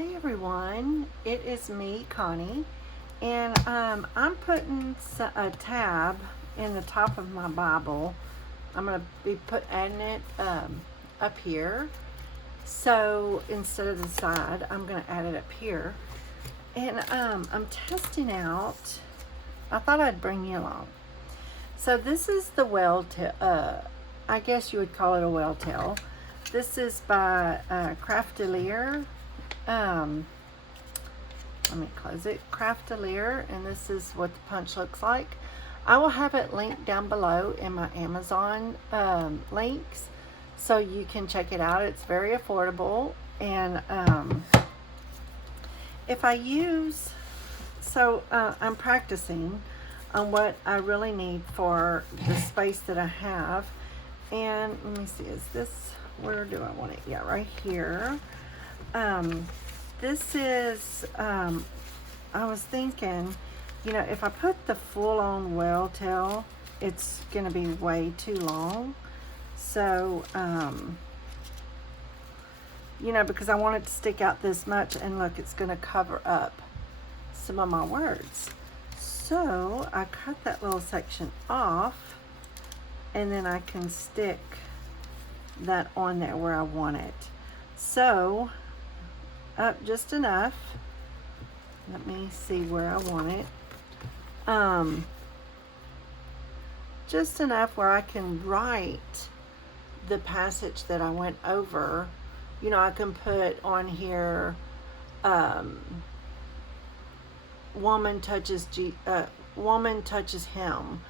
Hey everyone, it is me, Connie, and I'm putting a tab in the top of my Bible. I'm going to be adding it up here. So instead of the side, I'm going to add it up here. And I'm testing out, I thought I'd bring you along. So this is the whale tail, I guess you would call it a whale tail. This is by Craftwithconnieh. Let me close it. Craftwithconnieh, and this is what the punch looks like. I will have it linked down below in my Amazon links, so you can check it out. It's very affordable, and if I use, I'm practicing on what I really need for the space that I have. And let me see, is this, where do I want it? Yeah, right here. This is, I was thinking, you know, if I put the full-on whale tail, it's going to be way too long. So, you know, because I want it to stick out this much, and look, it's going to cover up some of my words. So, I cut that little section off, and then I can stick that on there where I want it. So, up just enough. Let me see where I want it. Just enough where I can write the passage that I went over. You know, I can put on here, woman touches him,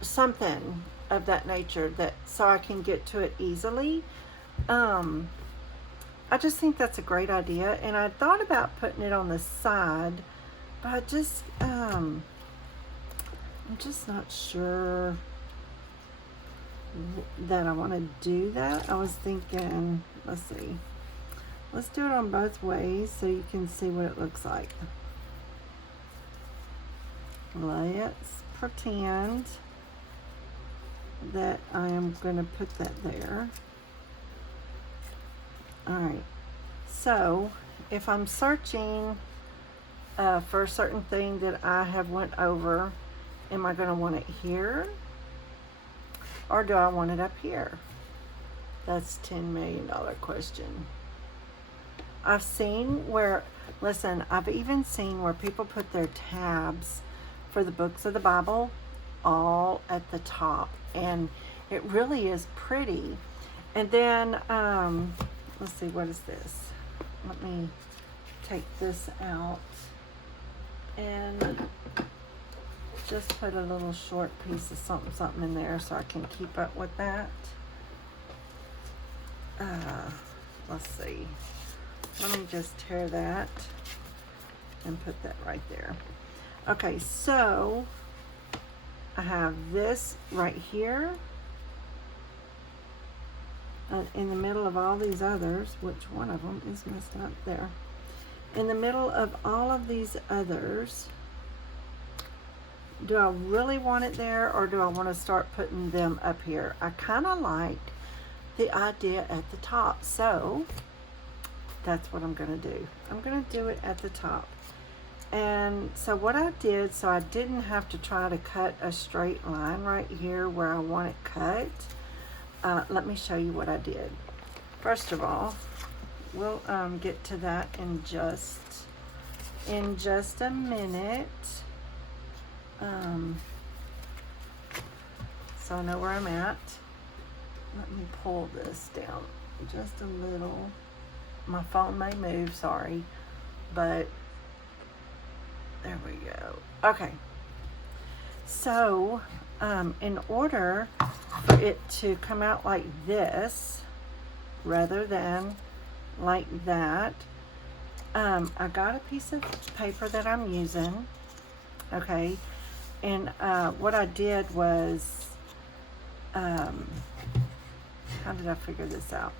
something of that nature, that so I can get to it easily. I just think that's a great idea, and I thought about putting it on the side, but I just I'm just not sure that I want to do that. I was thinking, let's see, let's do it on both ways so you can see what it looks like. Let's pretend that I am going to put that there. Alright, so if I'm searching for a certain thing that I have went over, am I going to want it here, or do I want it up here? That's $10 million question. I've seen where, listen, I've even seen where people put their tabs for the books of the Bible all at the top, and it really is pretty. And then let's see, what is this? Let me take this out and just put a little short piece of something in there so I can keep up with that. Let's see. Let me just tear that and put that right there. Okay, so I have this right here. In the middle of all these others, which one of them is messed up there. In the middle of all of these others, do I really want it there, or do I want to start putting them up here? I kind of like the idea at the top, so that's what I'm going to do. I'm going to do it at the top. And so what I did, so I didn't have to try to cut a straight line right here where I want it cut. Let me show you what I did. First of all, we'll get to that in just a minute. So I know where I'm at. Let me pull this down just a little. My phone may move, sorry, but there we go. Okay. So, in order for it to come out like this, rather than like that, I got a piece of paper that I'm using, okay, and what I did was, how did I figure this out?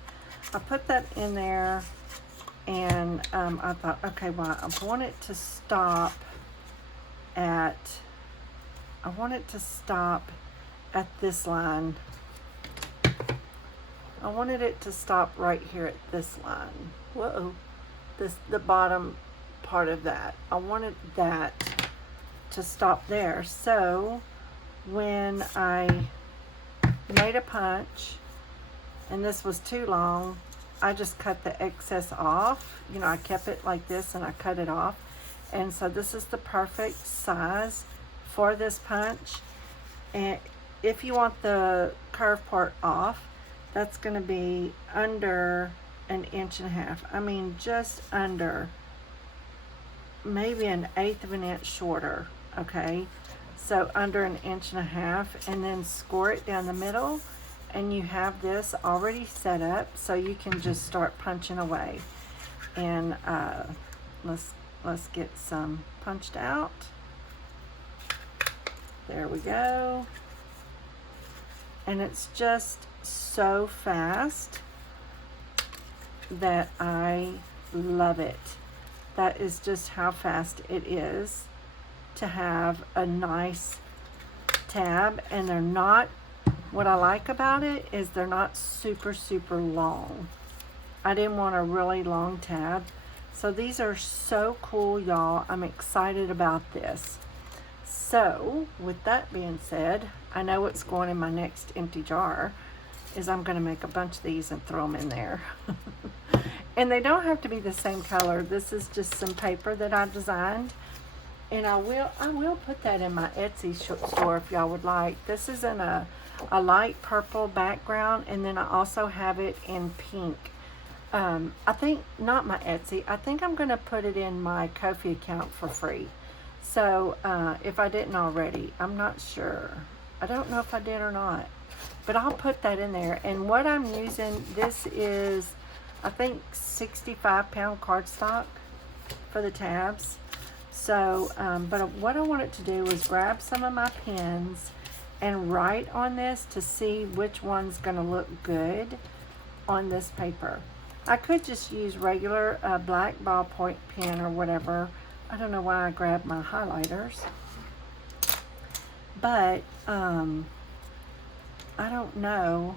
I put that in there, and I thought, okay, well, I want it to stop at this line. I wanted it to stop right here at this line. Whoa. the bottom part of that. I wanted that to stop there. So when I made a punch and this was too long, I just cut the excess off. You know, I kept it like this and I cut it off. And so this is the perfect size for this punch. And if you want the curved part off, that's going to be under 1.5 inches. I mean, just under, maybe 1/8 of an inch shorter, okay? So under 1.5 inches, and then score it down the middle, and you have this already set up, so you can just start punching away. And let's get some punched out. There we go. And it's just so fast that I love it. That is just how fast it is to have a nice tab. And they're not, what I like about it is they're not super, super long. I didn't want a really long tab. So these are so cool, y'all. I'm excited about this. So with that being said, I know what's going in my next empty jar is I'm going to make a bunch of these and throw them in there. And they don't have to be the same color. This is just some paper that I designed. And I will put that in my Etsy store if y'all would like. This is in a light purple background, and then I also have it in pink. I think, not my Etsy, I think I'm going to put it in my Ko-fi account for free. So if I didn't already, I'm not sure. I don't know if I did or not. But I'll put that in there. And what I'm using, this is, I think, 65-pound cardstock for the tabs. So, but what I wanted to do was grab some of my pens and write on this to see which one's going to look good on this paper. I could just use regular black ballpoint pen or whatever. I don't know why I grabbed my highlighters. But, I don't know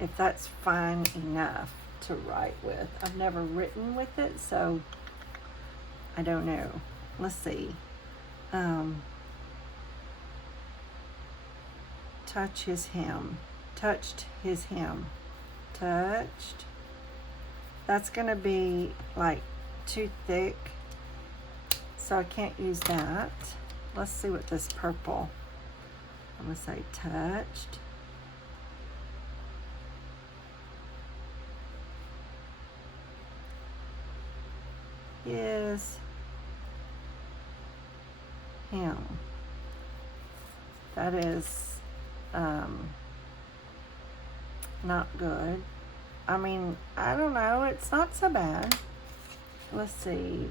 if that's fine enough to write with. I've never written with it, so I don't know. Let's see. Touched his hem. Touched. That's gonna be like too thick, so I can't use that. Let's see what this purple, I'm gonna say touched. Is him. That is not good. I mean, I don't know, it's not so bad. Let's see.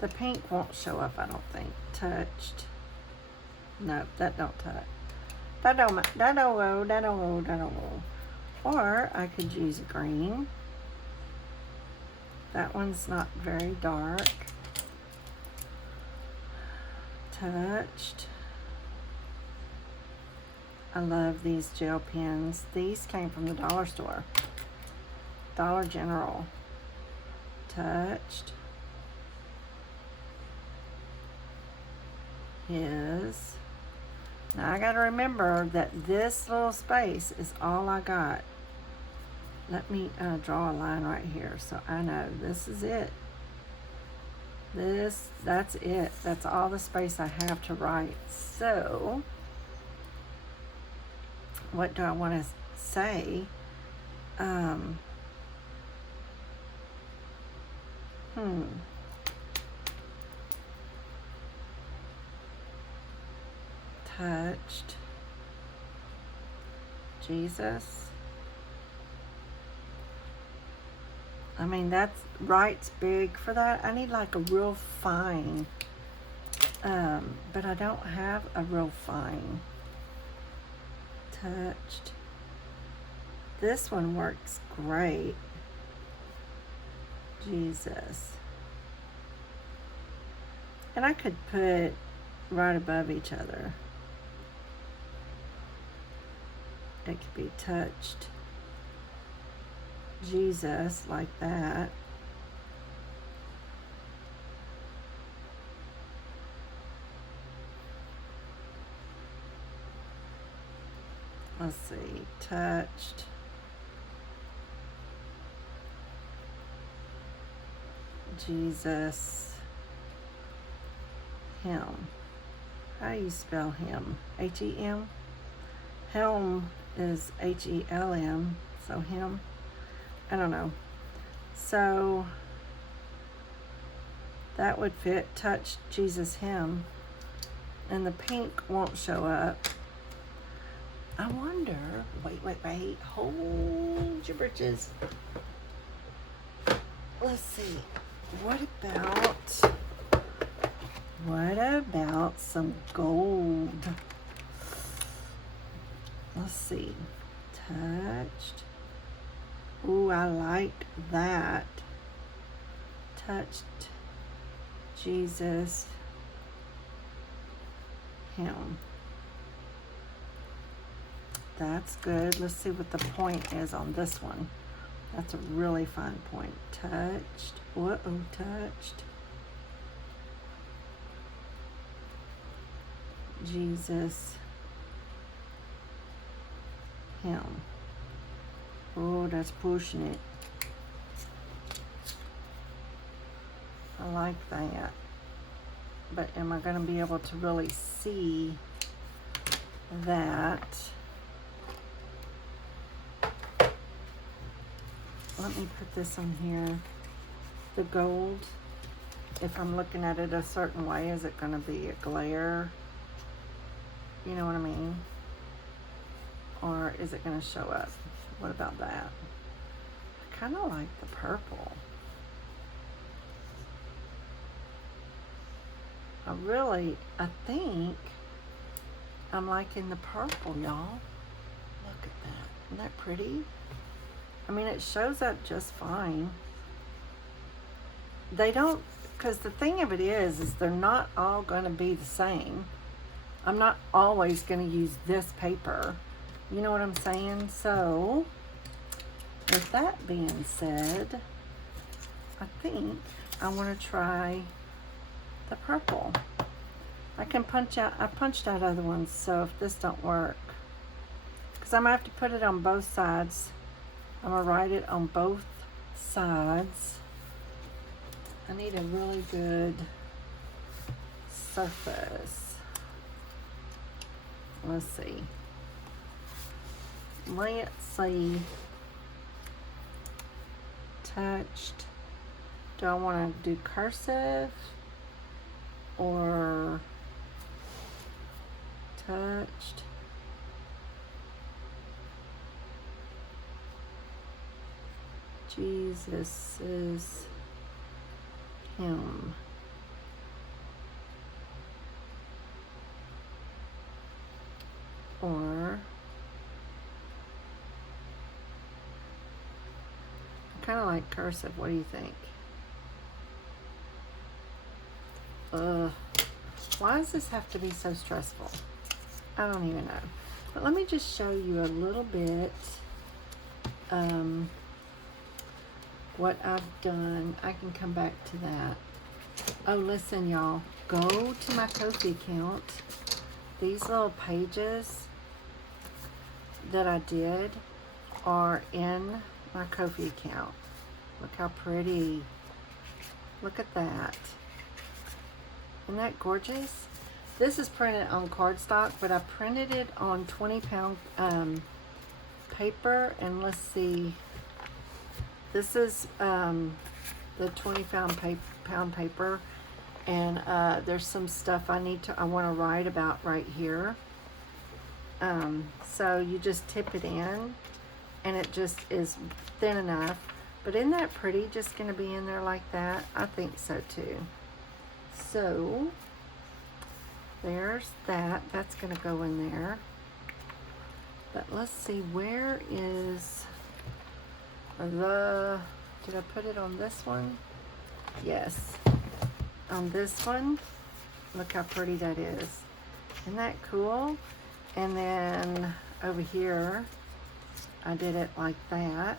The pink won't show up, I don't think. Touched. No, that don't touch. That don't go. Or I could use a green. That one's not very dark. Touched. I love these gel pens. These came from the dollar store. Dollar General. Touched. Is. Now I gotta remember that this little space is all I got. Let me draw a line right here so I know this is it. That's it. That's all the space I have to write. So, what do I want to say? Touched. Jesus. I mean, that's right's big for that. I need like a real fine, but I don't have a real fine. Touched. This one works great. Jesus. And I could put right above each other. it could be touched Jesus like that. Let's see, touched Jesus, him. How do you spell him? H-E-M? Helm is H-E-L-M, so him. I don't know. So that would fit, touch Jesus, him. And the pink won't show up. I wonder, wait, hold your britches. Let's see, what about some gold? Let's see, touched. Ooh, I like that. Touched Jesus, him. That's good. Let's see what the point is on this one. That's a really fine point. Touched. Uh-oh, touched. Jesus, him. Oh, that's pushing it. I like that. But am I going to be able to really see that? Let me put this on here. The gold, if I'm looking at it a certain way, is it going to be a glare? You know what I mean? Or is it going to show up? What about that? I kind of like the purple. I think I'm liking the purple, y'all. Look at that. Isn't that pretty? I mean, it shows up just fine. They don't, because the thing of it is they're not all going to be the same. I'm not always going to use this paper. You know what I'm saying? So, with that being said, I think I want to try the purple. I punched out other ones, so if this don't work, because I'm going to have to put it on both sides. I'm going to write it on both sides. I need a really good surface. Let's see. Touched. Do I want to do cursive or touched? Jesus is him. Or I kind of like cursive. What do you think? Why does this have to be so stressful? I don't even know. But let me just show you a little bit what I've done. I can come back to that. Oh, listen, y'all. Go to my Ko-fi account. These little pages that I did are in my Ko-fi account. Look how pretty. Look at that. Isn't that gorgeous? This is printed on cardstock, but I printed it on 20-pound paper. And let's see. This is the 20-pound paper. And there's some stuff I want to write about right here. So you just tip it in, and it just is thin enough. But isn't that pretty? Just going to be in there like that? I think so too. So there's that. That's going to go in there. But let's see, where is the... Did I put it on this one? Yes. On this one. Look how pretty that is. Isn't that cool? And then over here, I did it like that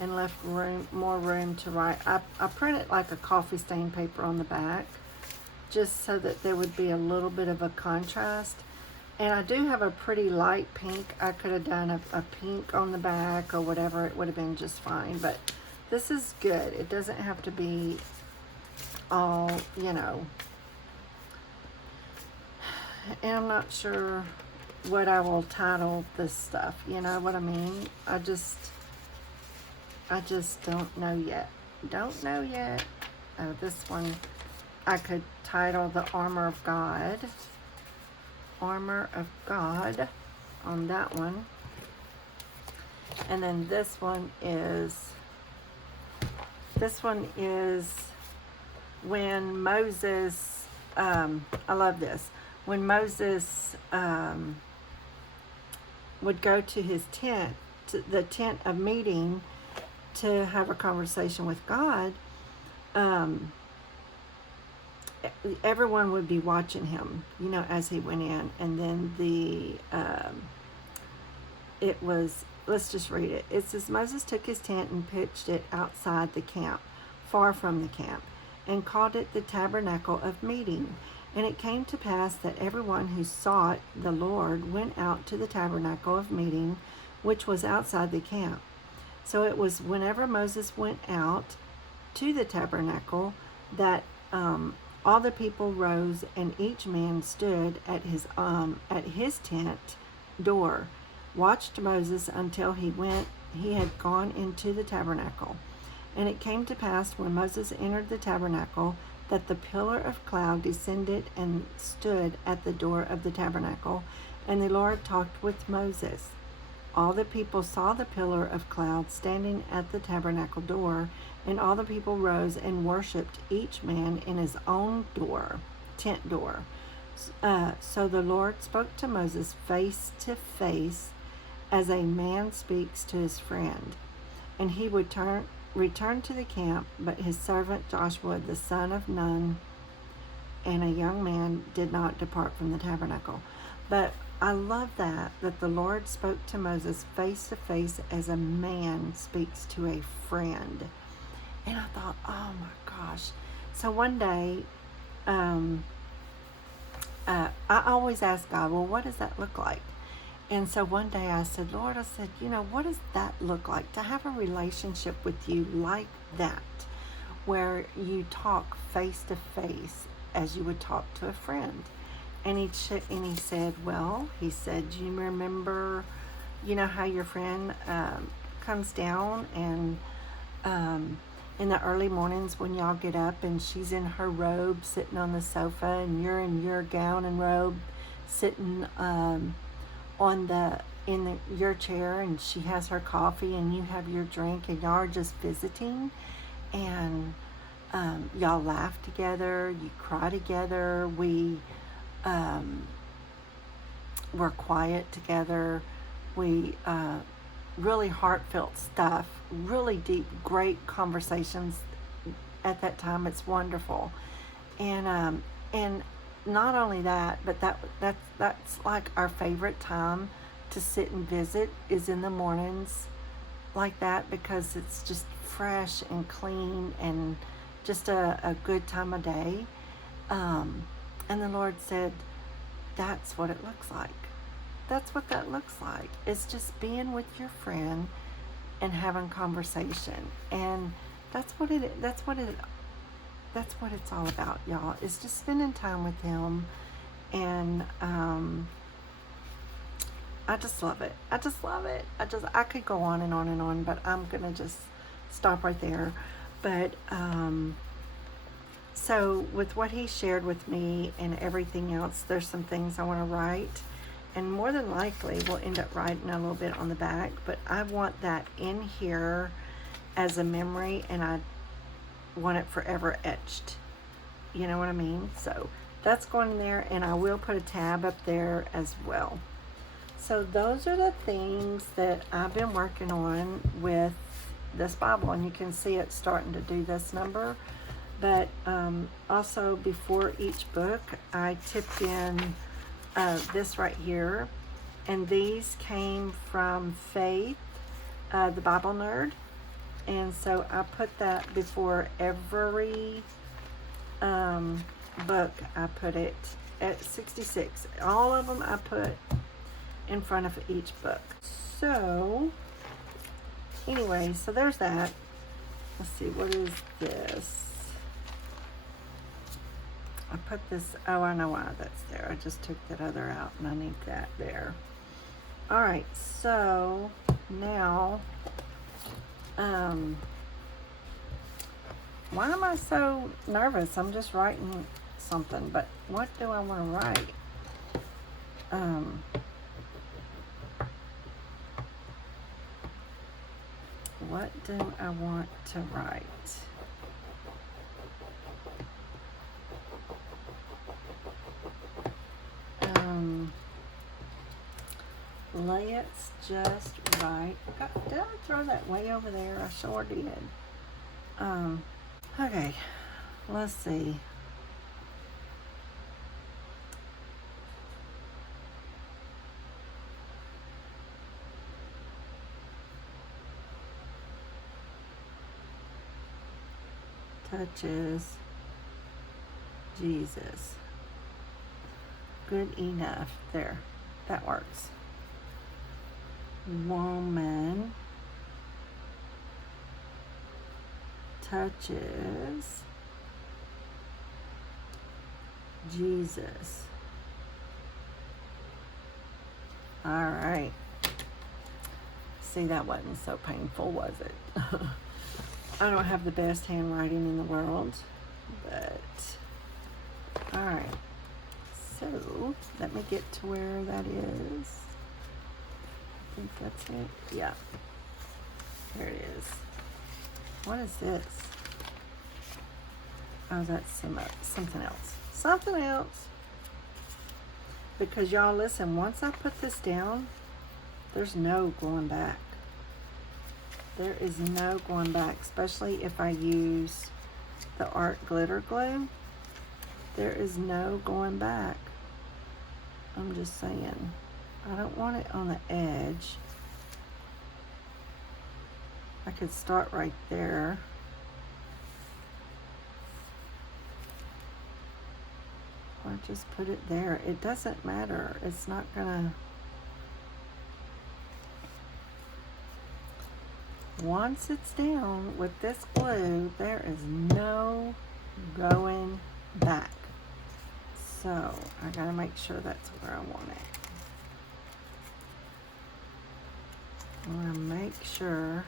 and left more room to write. I printed like a coffee stain paper on the back just so that there would be a little bit of a contrast. And I do have a pretty light pink. I could have done a pink on the back or whatever. It would have been just fine. But this is good. It doesn't have to be all, you know. And I'm not sure what I will title this stuff. You know what I mean? I just don't know yet. Don't know yet. This one I could title The Armor of God. Armor of God on that one. And then this one is when Moses, I love this, when Moses would go to his tent, to the tent of meeting, to have a conversation with God, everyone would be watching him, you know, as he went in. And then it was, let's just read it. It says, Moses took his tent and pitched it outside the camp, far from the camp, and called it the tabernacle of meeting. And it came to pass that everyone who sought the Lord went out to the tabernacle of meeting, which was outside the camp. So it was whenever Moses went out to the tabernacle that all the people rose, and each man stood at his tent door, watched Moses until he had gone into the tabernacle. And it came to pass when Moses entered the tabernacle that the pillar of cloud descended and stood at the door of the tabernacle, and the Lord talked with Moses. All the people saw the pillar of cloud standing at the tabernacle door, and all the people rose and worshipped, each man in his own tent door. So the Lord spoke to Moses face to face, as a man speaks to his friend. And he would return to the camp, but his servant Joshua, the son of Nun, and a young man did not depart from the tabernacle. But I love that the Lord spoke to Moses face to face as a man speaks to a friend. And I thought, oh my gosh. So one day, I always ask God, well, what does that look like? And so one day I said, Lord, you know, what does that look like? To have a relationship with you like that, where you talk face to face as you would talk to a friend. And he said, well, he said, do you remember, you know, how your friend comes down and in the early mornings when y'all get up and she's in her robe sitting on the sofa and you're in your gown and robe sitting your chair, and she has her coffee and you have your drink, and y'all are just visiting, and y'all laugh together, you cry together, we're quiet together, we really heartfelt stuff, really deep, great conversations at that time. It's wonderful. And not only that, but that's like our favorite time to sit and visit is in the mornings like that, because it's just fresh and clean and just a good time of day. And the Lord said, that's what it looks like. That's what that looks like. It's just being with your friend and having conversation. And that's what it's all about, y'all. It's just spending time with him. And I just love it. I just love it. I could go on and on and on, but I'm gonna just stop right there. But so with what he shared with me and everything else, there's some things I want to write, and more than likely we'll end up writing a little bit on the back, but I want that in here as a memory, and I want it forever etched. You know what I mean? So that's going in there, and I will put a tab up there as well. So those are the things that I've been working on with this Bible, and you can see it starting to do this number. But also before each book, I tipped in this right here, And these came from Faith, the Bible Nerd. And so I put that before every book. I put it at 66. All of them I put in front of each book. So anyway, so there's that. Let's see, what is this? I put this, oh, I know why that's there. I just took that other out and I need that there. All right, so now, why am I so nervous? I'm just writing something, but what do I want to write? What do I want to write? Let's just write. Did I throw that way over there? I sure did. Okay, let's see. Touches Jesus. Good enough. There, that works. Woman touches Jesus. All right. See, that wasn't so painful, was it? I don't have the best handwriting in the world, but all right. So let me get to where that is. I think that's it. Yeah. There it is. What is this? Oh, that's something else. Something else. Because y'all, listen, once I put this down, there's no going back. There is no going back, especially if I use the art glitter glue. There is no going back. I'm just saying. I don't want it on the edge. I could start right there. Or just put it there. It doesn't matter. It's not gonna... Once it's down with this glue, there is no going back. So I gotta make sure that's where I want it. I want to make sure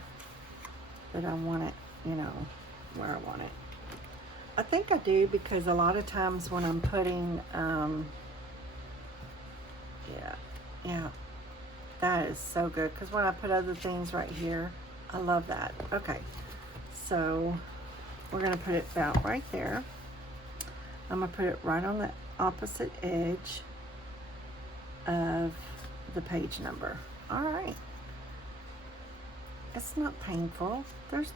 that I want it, you know, where I want it. I think I do, because a lot of times when I'm putting, yeah, that is so good. Because when I put other things right here, I love that. Okay, so we're going to put it about right there. I'm going to put it right on the opposite edge of the page number. All right. It's not painful. There's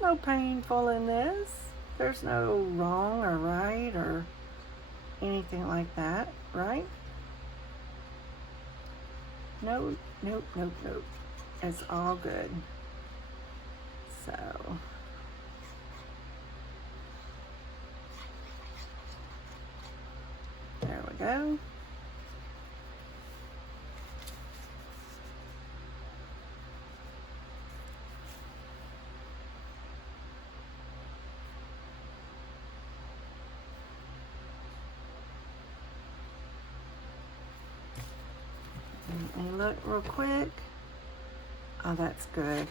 no painful in this. There's no wrong or right or anything like that, right? No, nope, nope, nope. It's all good. So there we go. Let me look real quick. Oh, that's good.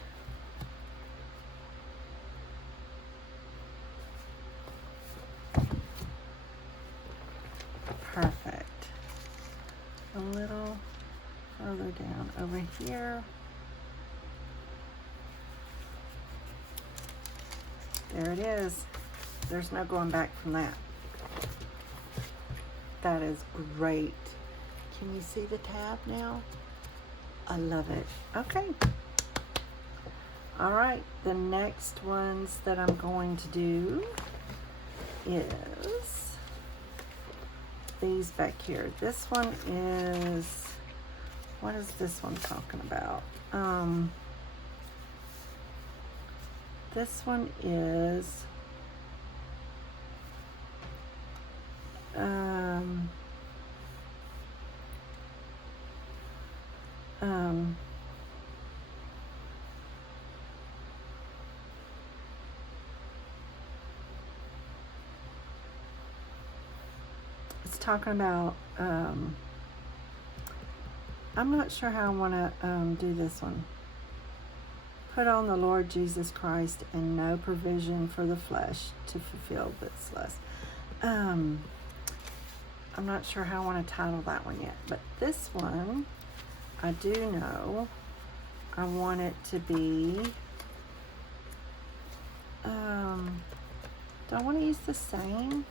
Perfect. A little further down over here. There it is. There's no going back from that. That is great. Can you see the tab now? I love it. Okay. All right. The next ones that I'm going to do is these back here. This one is, what is this one talking about? This one is it's talking about I'm not sure how I want to do this one. Put on the Lord Jesus Christ and no provision for the flesh to fulfill this lust. I'm not sure how I want to title that one yet, but this one, I do know I want it to be, do I want to use the same?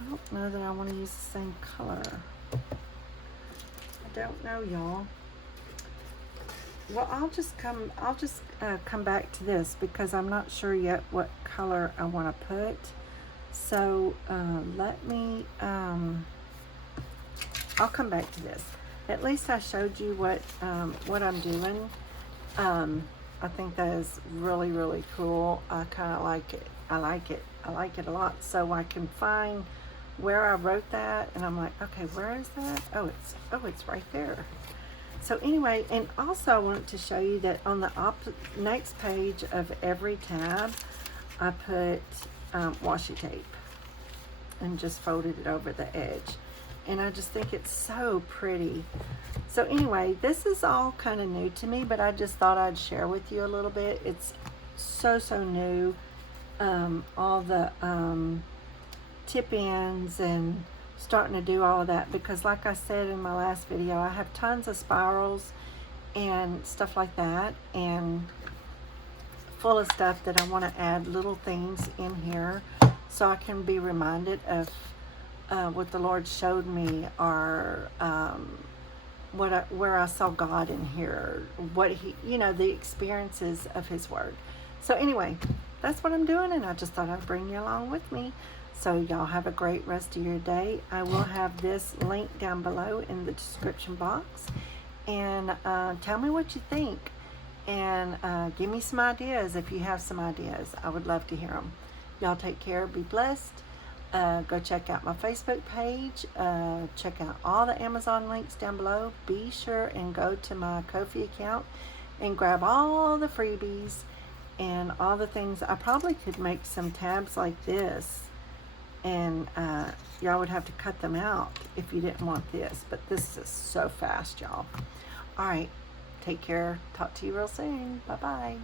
I don't know that I want to use the same color. I don't know, y'all. Well, I'll just come back to this because I'm not sure yet what color I want to put. So let me, I'll come back to this. At least I showed you what I'm doing. I think that is really, really cool. I kind of like it. I like it a lot. So I can find where I wrote that, and I'm like, okay, where is that? Oh, it's right there. So anyway, and also I wanted to show you that on the next page of every tab, I put washi tape and just folded it over the edge. And I just think it's so pretty. So anyway, this is all kind of new to me, but I just thought I'd share with you a little bit. It's so new. All the tip ends and starting to do all of that, because like I said in my last video, I have tons of spirals and stuff like that, and full of stuff that I want to add little things in here so I can be reminded of what the Lord showed me, or where I saw God in here, what he, the experiences of his word. So anyway, that's what I'm doing, and I just thought I'd bring you along with me. So y'all have a great rest of your day. I will have this link down below in the description box. And tell me what you think. And give me some ideas if you have some ideas. I would love to hear them. Y'all take care. Be blessed. Go check out my Facebook page. Check out all the Amazon links down below. Be sure and go to my Ko-fi account and grab all the freebies and all the things. I probably could make some tabs like this. And y'all would have to cut them out if you didn't want this. But this is so fast, y'all. All right. Take care. Talk to you real soon. Bye-bye.